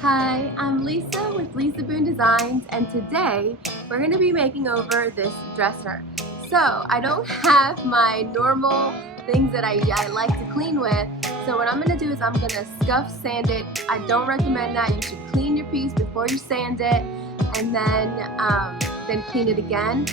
Hi, I'm Lisa with Lisa Boone Designs, and today we're going to be making over this dresser. So I don't have my normal things that I like to clean with, so what I'm going to do is I'm going to scuff sand it. I don't recommend that. You should clean your piece before you sand it and then clean it again.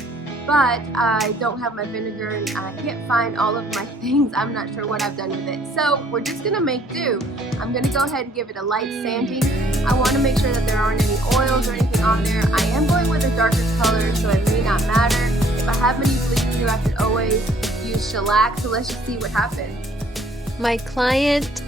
But I don't have my vinegar and I can't find all of my things. I'm not sure what I've done with it. So we're just gonna make do. I'm gonna go ahead and give it a light sanding. I wanna make sure that there aren't any oils or anything on there. I am going with a darker color, so it may not matter. If I have any bleeds through, I could always use shellac, so let's just see what happens. My client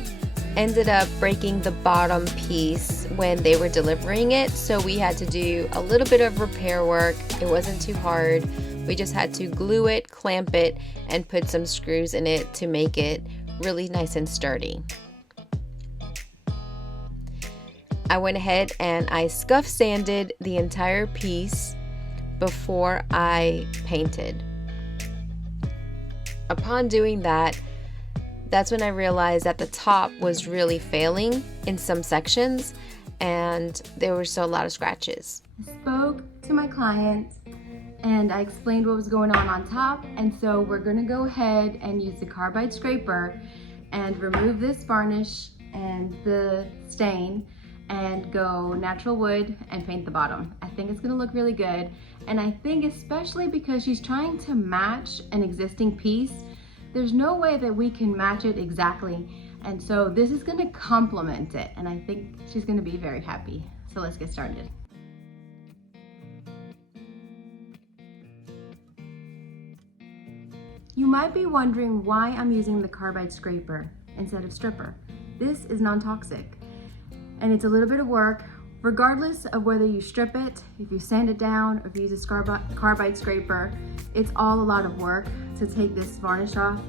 ended up breaking the bottom piece when they were delivering it, so we had to do a little bit of repair work. It wasn't too hard. We just had to glue it, clamp it, and put some screws in it to make it really nice and sturdy. I went ahead and I scuff sanded the entire piece before I painted. Upon doing that, that's when I realized that the top was really failing in some sections and there were still a lot of scratches. I spoke to my client and I explained what was going on top, and so we're gonna go ahead and use the carbide scraper and remove this varnish and the stain and go natural wood and paint the bottom. I think it's gonna look really good, and I think especially because she's trying to match an existing piece, there's no way that we can match it exactly, and so this is gonna complement it, and I think she's gonna be very happy. So let's get started. You might be wondering why I'm using the carbide scraper instead of stripper. This is non-toxic, and it's a little bit of work. Regardless of whether you strip it, if you sand it down, or if you use a carbide scraper, it's all a lot of work to take this varnish off.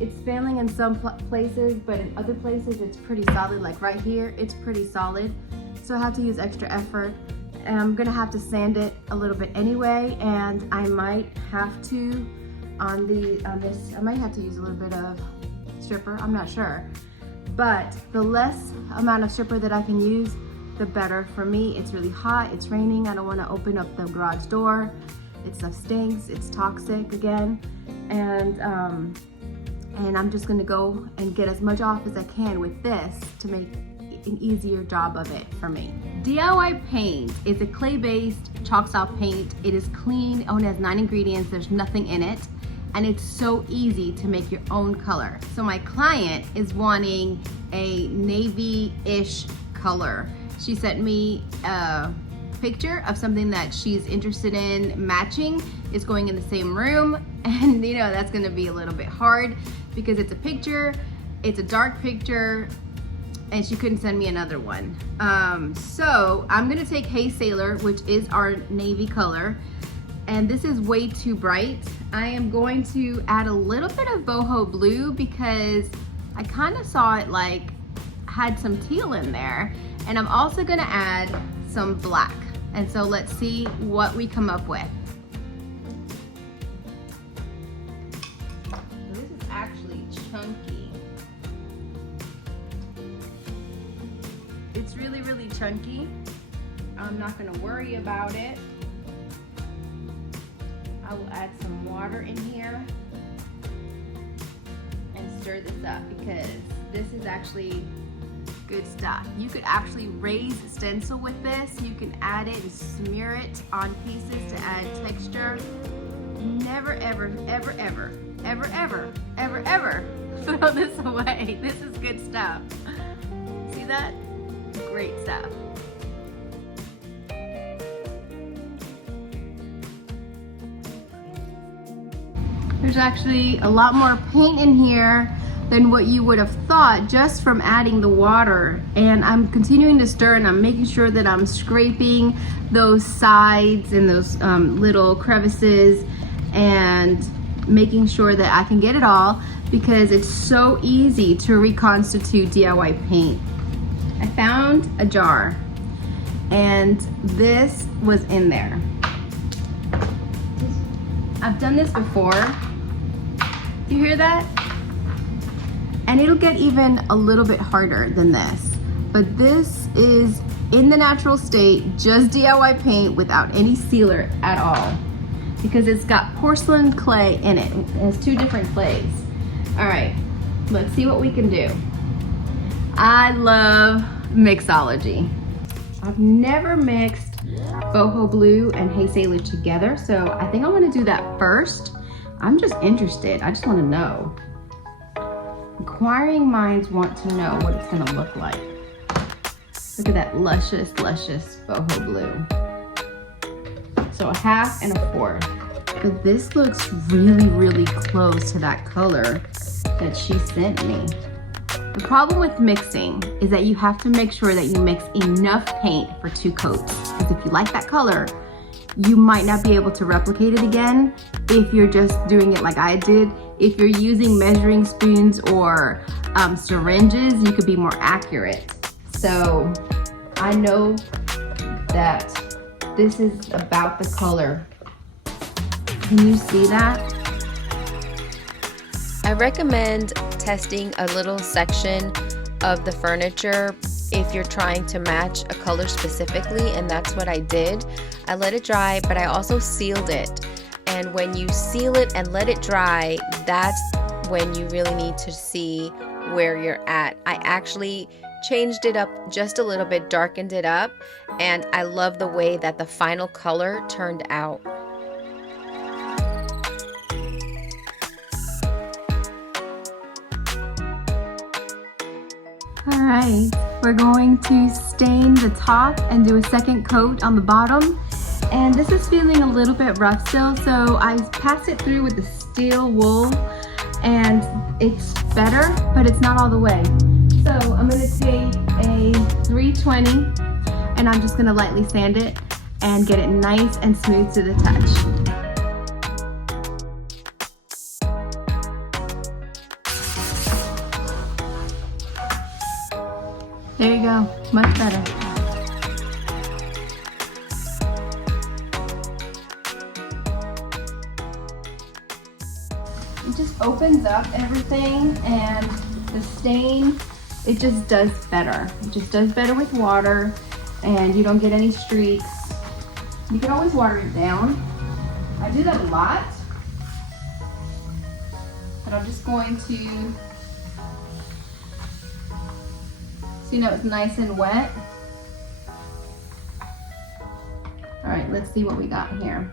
It's failing in some places, but in other places it's pretty solid. Like right here, it's pretty solid. So I have to use extra effort. And I'm gonna have to sand it a little bit anyway, and I might have to, on this, I might have to use a little bit of stripper, I'm not sure. But the less amount of stripper that I can use, the better for me. It's really hot, it's raining, I don't wanna open up the garage door. It stuff stinks, it's toxic again. And I'm just gonna go and get as much off as I can with this to make an easier job of it for me. DIY paint is a clay-based chalk style paint. It is clean, it only has 9 ingredients, there's nothing in it, and it's so easy to make your own color. So my client is wanting a navy-ish color. She sent me a picture of something that she's interested in matching. It's going in the same room, and you know that's gonna be a little bit hard because it's a picture, it's a dark picture, and she couldn't send me another one. So I'm gonna take Hey Sailor, which is our navy color, and this is way too bright. I am going to add a little bit of boho blue because I kind of saw it like had some teal in there, and I'm also gonna add some black. And so let's see what we come up with. This is actually chunky. It's really, really chunky. I'm not gonna worry about it. I will add some water in here and stir this up because this is actually good stuff. You could actually raise stencil with this. You can add it and smear it on pieces to add texture. Never, ever, ever, ever, ever, ever, ever, ever throw this away. This is good stuff. See that? Great stuff. There's actually a lot more paint in here than what you would have thought just from adding the water. And I'm continuing to stir, and I'm making sure that I'm scraping those sides and those little crevices and making sure that I can get it all, because it's so easy to reconstitute DIY paint. I found a jar and this was in there. I've done this before. Do you hear that? And it'll get even a little bit harder than this. but this is in the natural state, just DIY paint without any sealer at all, because it's got porcelain clay in it. It has 2 different clays. All right, let's see what we can do. I love mixology. I've never mixed boho blue and hay sailor together, so I think I want to do that first. I'm just interested. I just want to know. Inquiring minds want to know what it's going to look like. Look at that luscious boho blue. So a 1/2 and a 1/4. But this looks really close to that color that she sent me. The problem with mixing is that you have to make sure that you mix enough paint for 2 coats. Because if you like that color, you might not be able to replicate it again if you're just doing it like I did. If you're using measuring spoons or syringes, you could be more accurate. So I know that this is about the color. Can you see that? I recommend testing a little section of the furniture if you're trying to match a color specifically, and that's what I did. I let it dry, but I also sealed it. And when you seal it and let it dry, that's when you really need to see where you're at. I actually changed it up just a little bit, darkened it up, and I love the way that the final color turned out. All right, we're going to stain the top and do a second coat on the bottom. And this is feeling a little bit rough still, so I passed it through with the steel wool, and it's better, but it's not all the way. So I'm gonna take a 320 and I'm just gonna lightly sand it and get it nice and smooth to the touch. There you go, much better. It just opens up everything, and the stain, it just does better. It just does better with water, and you don't get any streaks. You can always water it down. I do that a lot, but I'm just going to, so you know it's nice and wet. All right, let's see what we got here.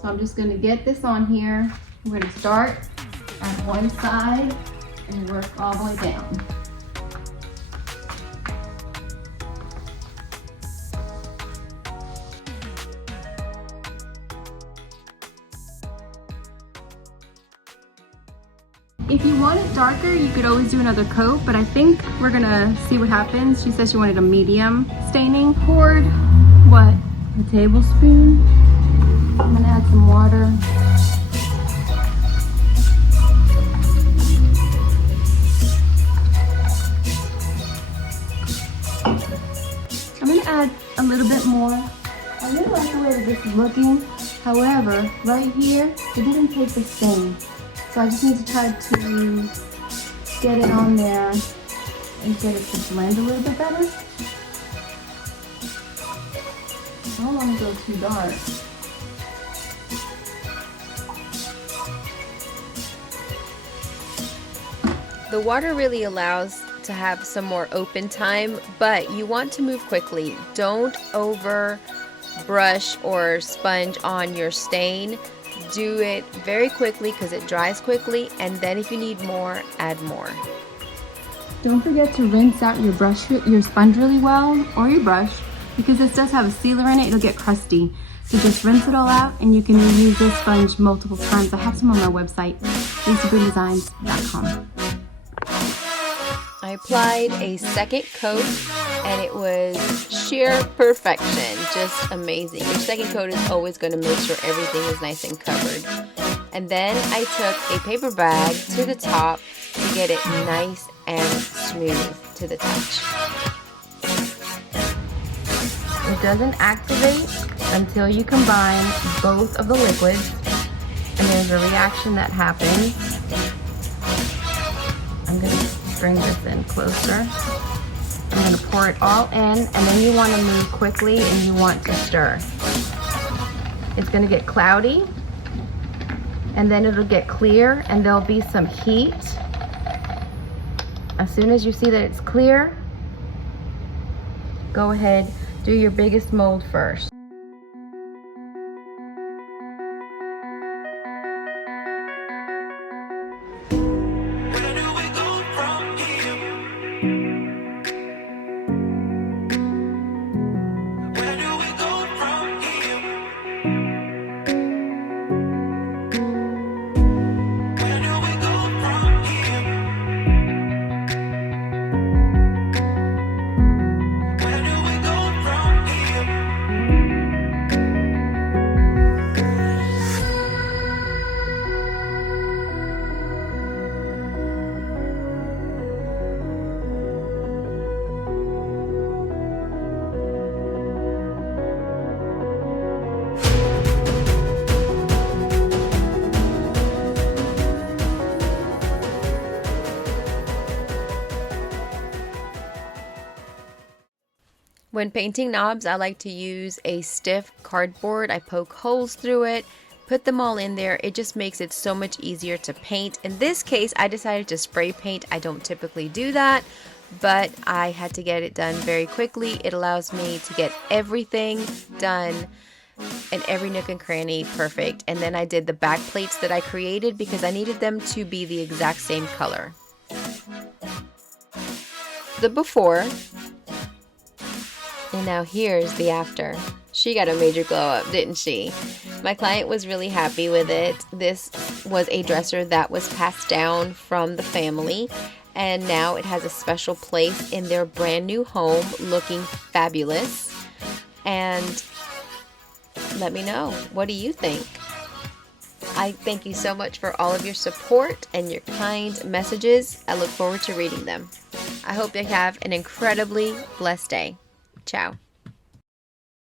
So I'm just gonna get this on here. We're gonna start at one side and work all the way down. If you want it darker, you could always do another coat, but I think we're gonna see what happens. She says she wanted a medium staining. Poured, what, a tablespoon? I'm gonna add some water. I'm gonna add a little bit more. I really like the way that this is looking. However, right here, it didn't take the stain. So I just need to try to get it on there and get it to blend a little bit better. I don't want to go too dark. The water really allows to have some more open time, but you want to move quickly. Don't over brush or sponge on your stain. Do it very quickly because it dries quickly, and then if you need more, add more. Don't forget to rinse out your sponge really well, or your brush, because this does have a sealer in it. It'll get crusty. So just rinse it all out, and you can reuse this sponge multiple times. I have some on my website, lisaboondesigns.com. I applied a second coat, and it was sheer perfection, just amazing. Your second coat is always going to make sure everything is nice and covered. And then I took a paper bag to the top to get it nice and smooth to the touch. It doesn't activate until you combine both of the liquids, and there's a reaction that happens. I'm going to bring this in closer. going to pour it all in, and then you want to move quickly and you want to stir. It's going to get cloudy, and then it'll get clear, and there'll be some heat. As soon as you see that it's clear, go ahead, do your biggest mold first. When painting knobs, I like to use a stiff cardboard. I poke holes through it, put them all in there. It just makes it so much easier to paint. In this case, I decided to spray paint. I don't typically do that, but I had to get it done very quickly. It allows me to get everything done and every nook and cranny perfect. And then I did the back plates that I created because I needed them to be the exact same color. The before. And now here's the after. She got a major glow up, didn't she? My client was really happy with it. This was a dresser that was passed down from the family, and now it has a special place in their brand new home, looking fabulous. And let me know, what do you think? I thank you so much for all of your support and your kind messages. I look forward to reading them. I hope you have an incredibly blessed day. Ciao.